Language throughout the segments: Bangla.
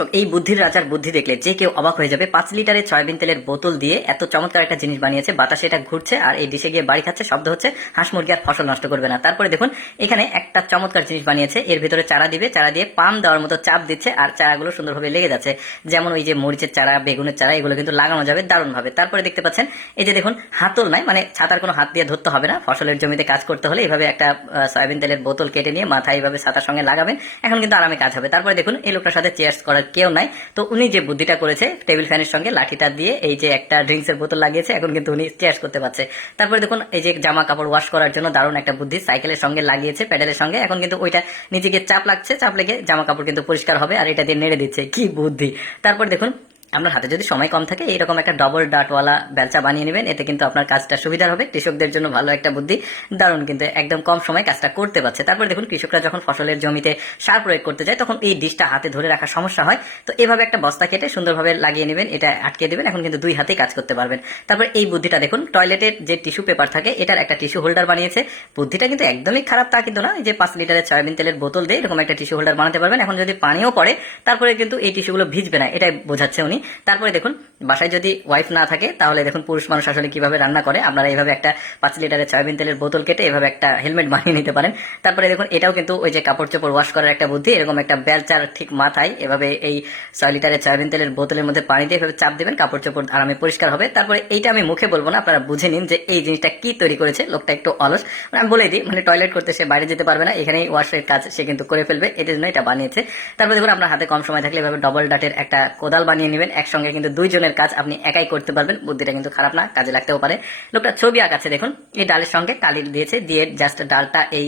দর্শক, এই বুদ্ধির রাজার বুদ্ধি দেখলে যে কেউ অবাক হয়ে যাবে। 5 লিটারের সয়াবিন তেলের বোতল দিয়ে এত চমৎকার একটা জিনিস বানিয়েছে। বাতাসে এটা ঘুরছে আর এই ডিশে গিয়ে বাড়ি খাচ্ছে, শব্দ হচ্ছে। হাঁস মুরগি আর ফসল নষ্ট করবে না। তারপরে দেখুন এখানে একটা চমৎকার জিনিস বানিয়েছে। এর ভিতরে চারা দিবে, চারা দিয়ে পাম দেওয়ার মতো চাপ দিচ্ছে আর চারাগুলো সুন্দরভাবে লেগে যাচ্ছে। যেমন ওই যে মরিচের চারা, বেগুনের চারা, এগুলো কিন্তু লাগানো যাবে দারুণ ভাবে। তারপরে দেখতে পাচ্ছেন এই যে দেখুন হাতল নাই, মানে ছাতার কোনো হাত দিয়ে ধরতে হবে না। ফসলের জমিতে কাজ করতে হলে এইভাবে একটা সয়াবিন তেলের বোতল কেটে নিয়ে মাথায় এইভাবে ছাতার সঙ্গে লাগাবেন, এখন কিন্তু আরামে কাজ হবে। তারপরে দেখুন এই লোকটার সাথে চেয়ার্স করার কেউ নাই, তো উনি যে বুদ্ধিটা করেছে টেবিল ফ্যানের সঙ্গে লাঠিটা দিয়ে এই যে একটা ড্রিঙ্কসের বোতল লাগিয়েছে, এখন কিন্তু উনি চেয়ার্স করতে পারছে। তারপরে দেখুন এই যে জামা কাপড় ওয়াশ করার জন্য দারুণ একটা বুদ্ধি, সাইকেলের সঙ্গে লাগিয়েছে প্যাডেলের সঙ্গে, এখন কিন্তু ওইটা নিচে গিয়ে চাপ লাগছে, চাপ লেগে জামা কাপড় কিন্তু পরিষ্কার হবে আর এটা দিয়ে নেড়ে দিচ্ছে। কি বুদ্ধি! তারপর দেখুন আপনার হাতে যদি সময় কম থাকে এইরকম একটা ডবল ডাটওয়ালা বেলচা বানিয়ে নেবেন, এতে কিন্তু আপনার কাজটা সুবিধা হবে। কৃষকদের জন্য ভালো একটা বুদ্ধি, দারুণ কিন্তু একদম কম সময় কাজটা করতে পারছে। তারপরে দেখুন কৃষকরা যখন ফসলের জমিতে সার প্রয়োগ করতে যায় তখন এই ডিশটা হাতে ধরে রাখা সমস্যা হয়, তো এভাবে একটা বস্তা কেটে সুন্দরভাবে লাগিয়ে নেবেন, এটা আটকে দেবেন, এখন কিন্তু দুই হাতেই কাজ করতে পারবেন। তারপর এই বুদ্ধিটা দেখুন, টয়লেটের যে টিস্যু পেপার থাকে এটার একটা টিস্যু হোল্ডার বানিয়েছে। বুদ্ধিটা কিন্তু একদমই খারাপ তা কিন্তু না, এই যে 5 লিটারের সয়াবিন তেলের বোতল দিয়ে এরকম একটা টিস্যু হোল্ডার বানাতে পারবেন। এখন যদি পানিও পড়ে তারপরে কিন্তু এই টিস্যুগুলো ভিজবে না, এটাই বোঝাচ্ছে উনি। তারপরে দেখুন বাসায় যদি ওয়াইফ না থাকে তাহলে দেখুন পুরুষ মানুষ আসলে কিভাবে রান্না করে। আপনারা এইভাবে একটা 5 লিটারের সয়াবিন তেলের বোতল কেটে এভাবে একটা হেলমেট বানিয়ে নিতে পারেন। তারপরে দেখুন এটাও কিন্তু ওই যে কাপড় চোপড় ওয়াশ করার একটা বুদ্ধি, এরকম একটা বেলচার ঠিক মাথায় এভাবে এই 6 লিটারের সয়াবিন তেলের বোতলের মধ্যে পানি দিয়ে এভাবে চাপ দিবেন, কাপড় চোপড় আরামে পরিষ্কার হবে। তারপরে এইটা আমি মুখে বলবো না, আপনারা বুঝে নিন যে এই জিনিসটা কি তৈরি করেছে। লোকটা একটু অলস, আমি বলে দিই, মানে টয়লেট করতে সে বাইরে যেতে পারবে না, এখানেই ওয়াশের কাজ সে কিন্তু করে ফেলবে, এটার জন্য এটা বানিয়েছে। তারপরে দেখুন আপনার হাতে কম সময় থাকলে এভাবে ডবল ডাটের একটা কোদাল বানিয়ে নেবেন, একসঙ্গে কিন্তু দুইজনের কাজ আপনি একাই করতে পারবেন। বুদ্ধিটা কিন্তু খারাপ না, কাজে লাগতেও পারে। লোকটা ছবি আঁকাচ্ছে দেখুন, এই ডালের সঙ্গে কালি দিয়েছে, দিয়ে জাস্ট ডালটা এই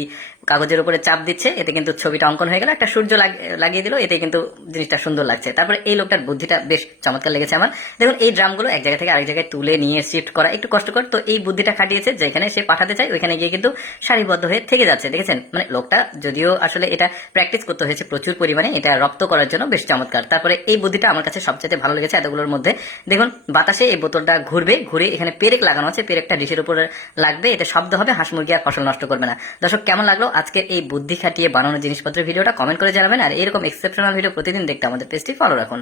কাগজের উপরে চাপ দিচ্ছে, এতে কিন্তু ছবিটা অঙ্কন হয়ে গেল, একটা সূর্য লাগিয়ে দিল, এতে কিন্তু জিনিসটা সুন্দর লাগছে। তারপরে এই লোকটার বুদ্ধিটা বেশ চমৎকার লেগেছে আমার। দেখুন এই ড্রামগুলো এক জায়গা থেকে আরেক জায়গায় তুলে নিয়ে শিফট করা একটু কষ্টকর, তো এই বুদ্ধিটা খাটিয়েছে, যেখানে সে পাঠাতে চায় ওইখানে গিয়ে কিন্তু সারিবদ্ধ হয়ে থেকে যাচ্ছে। দেখেছেন, মানে লোকটা যদিও আসলে এটা প্র্যাকটিস করতে হয়েছে প্রচুর পরিমাণে, এটা রপ্ত করার জন্য বেশ চমৎকার। তারপরে এই বুদ্ধিটা আমার কাছে সবচেয়ে ভালো লেগেছে এতগুলোর মধ্যে। দেখুন বাতাসে এই বোতলটা ঘুরবে, ঘুরে এখানে পেরেক লাগানো আছে, পেরেকটা ডিশের উপরে লাগবে, এতে শব্দ হবে, হাঁস মুরগি আর ফসল নষ্ট করবে না। দর্শক, কেমন লাগলো আজকের এই বুদ্ধি খাটিয়ে বানানো জিনিসপত্রের ভিডিওটা? কমেন্ট করে জানাবেন। আর এরকম এক্সেপশনাল ভিডিও প্রতিদিন দেখতে আমাদের পেজটি ফলো রাখুন।